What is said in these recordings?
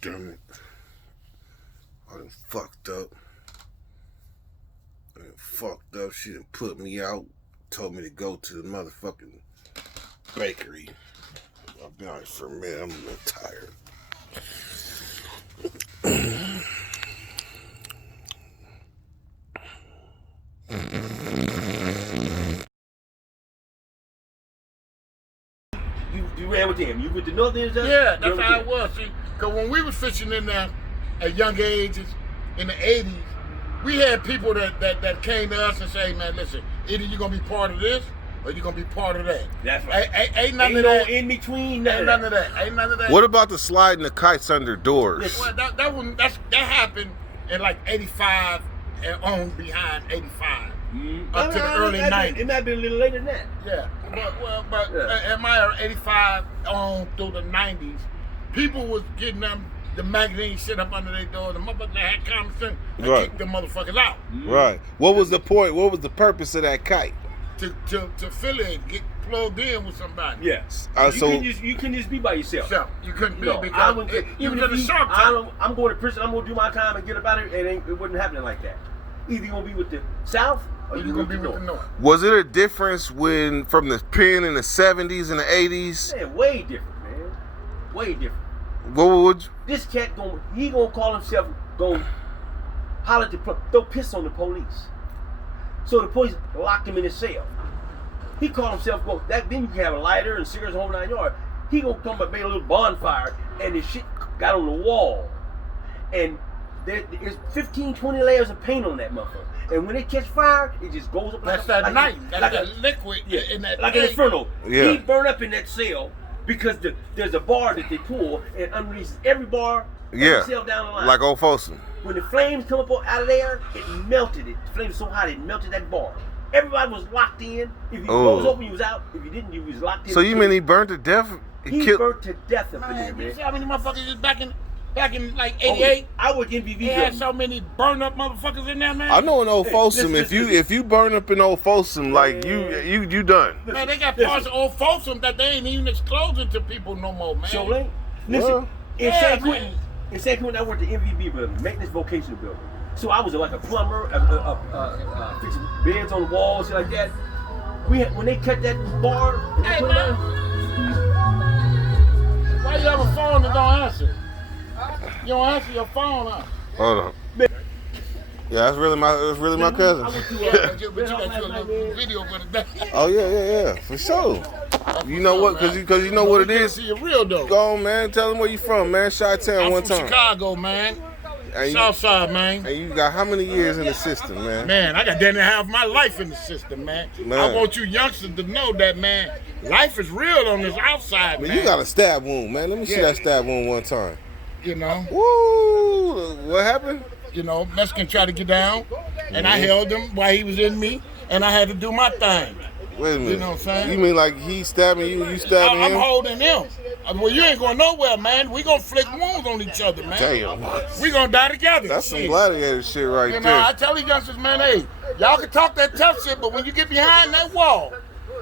Damn it. I done fucked up. She done put me out. Told me to go to the motherfucking bakery. I've been out for a minute. I'm a little tired. You ran with them. You with the North Indians? Yeah, that's how it was. See, because when we was fishing in there at young ages in the 80s, we had people that came to us and say, man, listen, either you're going to be part of this or you're going to be part of that. That's right. Ain't none of that. In between. Ain't none of that. Ain't none of that. What about the sliding the kites under doors? Well, that happened in like 85 and on behind 85. Up to the early 90s. It might have been a little later than that. Yeah, but at my 85 on through the 90s, people was getting them the magazine shit up under their door. The motherfuckers had common sense and kicked them motherfuckers out. Right. What was the point? What was the purpose of that kite? To fill it, get plugged in with somebody. Yes. You couldn't just be by yourself. So you couldn't be because I wouldn't get, even if in the shark tank. I'm going to prison. I'm going to do my time and get up out of here. It wasn't happening like that. Either you're going to be with the South or you're going to be with the North. Was it a difference from the pen in the 70s and the 80s? Man, way different, man. Way different. What would you? This cat he gonna call himself holler at throw piss on the police. So the police locked him in his cell. He called himself then you can have a lighter and cigarettes the whole 9 yards. He gonna come and make a little bonfire and the shit got on the wall. And there's 15, 20 layers of paint on that motherfucker. And when it catch fire, it just goes up That's that liquid in that like an inferno. Yeah. He burned up in that cell because there's a bar that they pull and unleashes every bar cell down the line. Like old Folsom. When the flames come up out of there, it melted it. The flames were so hot it melted that bar. Everybody was locked in. If you was open, you was out. If you didn't, you was locked in. So you mean he burned to death? He burnt to death up in there, man. You see how many motherfuckers is back in like 88? I worked in MVV. They had so many burned up motherfuckers in there, man. I know in old Folsom, if you burn up in old Folsom, like you done. Man, they got parts of old Folsom that they ain't even exposing to people no more, man. So listen, in San Quentin, I worked at MVB building, maintenance vocational building. So I was like a plumber, fixing beds on the walls, shit like that. When they cut that bar, hey man, why you have a phone that don't answer? You don't answer your phone, huh? Hold on. Yeah, that's really my cousin. But you got your little video for the day. Oh yeah, for sure. You know what? Cause you know what it is. See you real though. Go on, man. Tell them where you from, man. Chi-town one time. I'm from Chicago, man. Southside, man. And you got how many years in the system, man? Man, I got damn near half my life in the system, man. I want you youngsters to know that, man. Life is real on this outside, man. You got a stab wound, man. Let me see that stab wound one time. You know. Woo! What happened? You know, Mexican tried to get down, and I held him while he was in me, and I had to do my thing. Wait a minute. You know what I'm saying? You mean like he stabbing you, you stabbing him? I'm holding him. Well, you ain't going nowhere, man. We gonna flick wounds on each other, man. Damn. We gonna die together. That's some gladiator shit right there. there. I tell these youngsters, man, hey, y'all can talk that tough shit, but when you get behind that wall,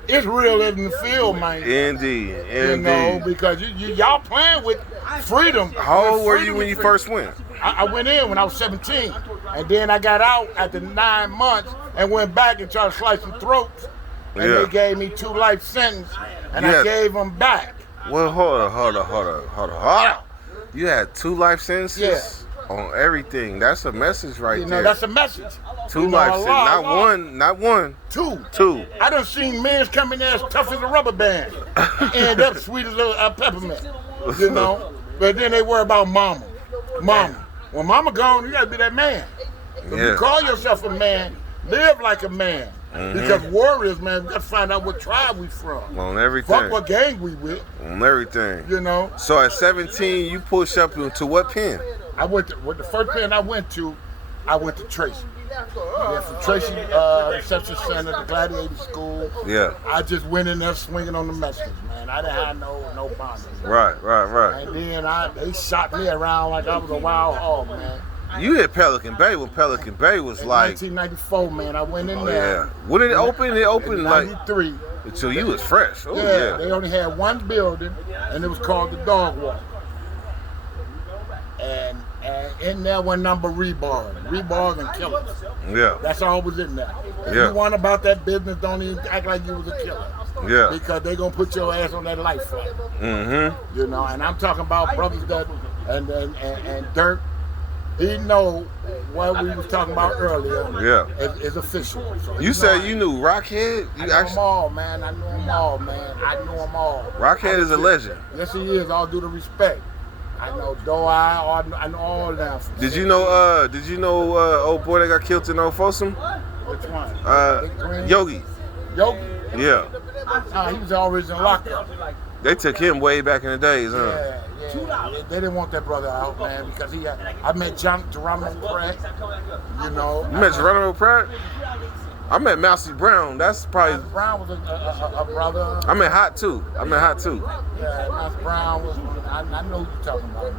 it's real in the field, man. Indeed. You know, because y'all playing with freedom. How old were you when you first went? I went in when I was 17, and then I got out after 9 months and went back and tried to slice some throats. And they gave me 2 life sentences, and I gave them back. Well, hold on. You had 2 life sentences on everything. That's a message right there. That's a message. 2 life sentences, not one. 2. 2. I done seen men come in there as tough as a rubber band, end up sweet as a peppermint, you know. But then they worry about mama. When mama gone, you gotta be that man. If you call yourself a man, live like a man. Because warriors, man, we got to find out what tribe we from. On everything. Fuck what gang we with. On everything. You know. So at 17, you push up to what pen? The first pen I went to Tracy. Yeah, from Tracy Reception Center, the Gladiator School. Yeah. I just went in there swinging on the messages, man. I didn't have no bondage. Right. And then they shot me around like I was a wild hog, man. You hit Pelican Bay when Pelican Bay was in like 1994, man. I went in there. Yeah. When did it open? It opened in like 93. So you was fresh. Oh yeah. They only had one building, and it was called the Dog Walk. in there was number rebars and killers. Yeah. That's all was in there. If Yeah. you want about that business, don't even act like you was a killer. Yeah. Because they gonna put your ass on that life flight. Mm-hmm. You know, and I'm talking about brothers that and Dirt. He know what we was talking about earlier. Yeah. Is official. So You said you knew Rockhead? I know them all, man. I know them all, man. I know them all. Rockhead is a legend. Yes, he is. All due to respect. I know Doe-Eye. I know all of them. Did you know old boy that got killed in Old Folsom? Which one? Yogi. Yogi? Yeah. He was always in lockup. They took him way back in the days, huh? Yeah. They didn't want that brother out, man, because I met Geronimo Pratt, you know. You met Geronimo Pratt? I met Mousy Brown. That's probably. Brown was a brother. I met Hot too. Yeah, Mouse Brown was. I know who you're talking about,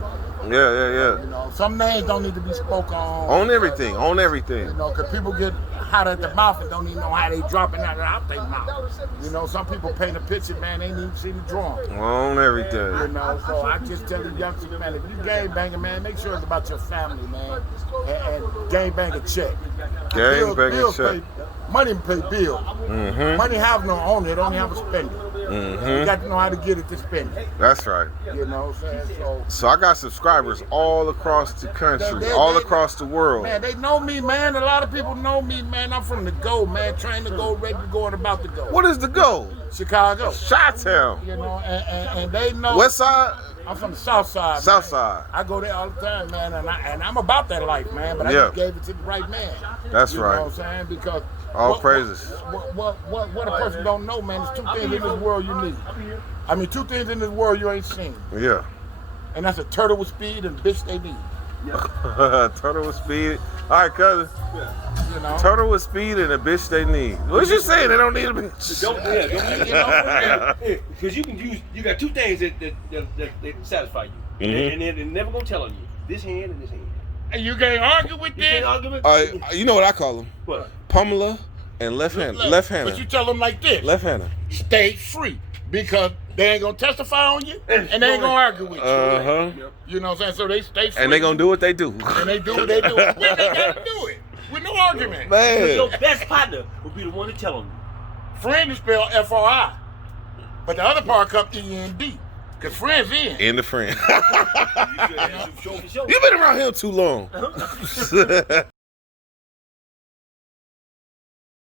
man. Yeah. You know, some names don't need to be spoken on. On everything. You know, because people get hot at the mouth and don't even know how they dropping out their mouth. You know, some people paint a picture, man, they didn't even see the drawing. On everything. You know, so I just tell the youngsters, man, if you gang banging, man, make sure it's about your family, man. And gang bang a check. Gang bang a check. Money pay bills. Money have no owner, it only have a spender. You got to know how to get it to spend it. That's right. You know what I'm saying? So I got subscribers all across the country, all across the world. Man, they know me, man. A lot of people know me, man. I'm from the Go, man. Trained to go, ready to go, and about to go. What is the goal? Chicago. Chi-Town. You know, and they know. West Side? I'm from the South Side. South Side. I go there all the time, man, and I'm about that life, man. But I just gave it to the right man. That's you right. You know what I'm saying? Because all praises. What a person don't know, man, is two things in this world you need. I mean, two things in this world you ain't seen. Yeah. And that's a turtle with speed and a bitch they need. Turtle with speed. All right, cousin. You know? Turtle with speed and a bitch they need. What you saying? They don't need a bitch. Because you got two things that satisfy you. And they're never going to tell on you. This hand and this hand. And you can't argue with You can't that? argue with You know what I call them? What? Pamela and left hand. But you tell them like this. Left-hander. Stay free. Because they ain't going to testify on you, and they ain't going to argue with you. You know what I'm saying? So they stay free. And they going to do what they do. And they do what they do. When they got to do it. With no argument. Man. Your best partner will be the one to tell on you. Friend is spelled F-R-I. But the other part comes E-N-D. Because friend's in. In the friend. You You've been around him too long.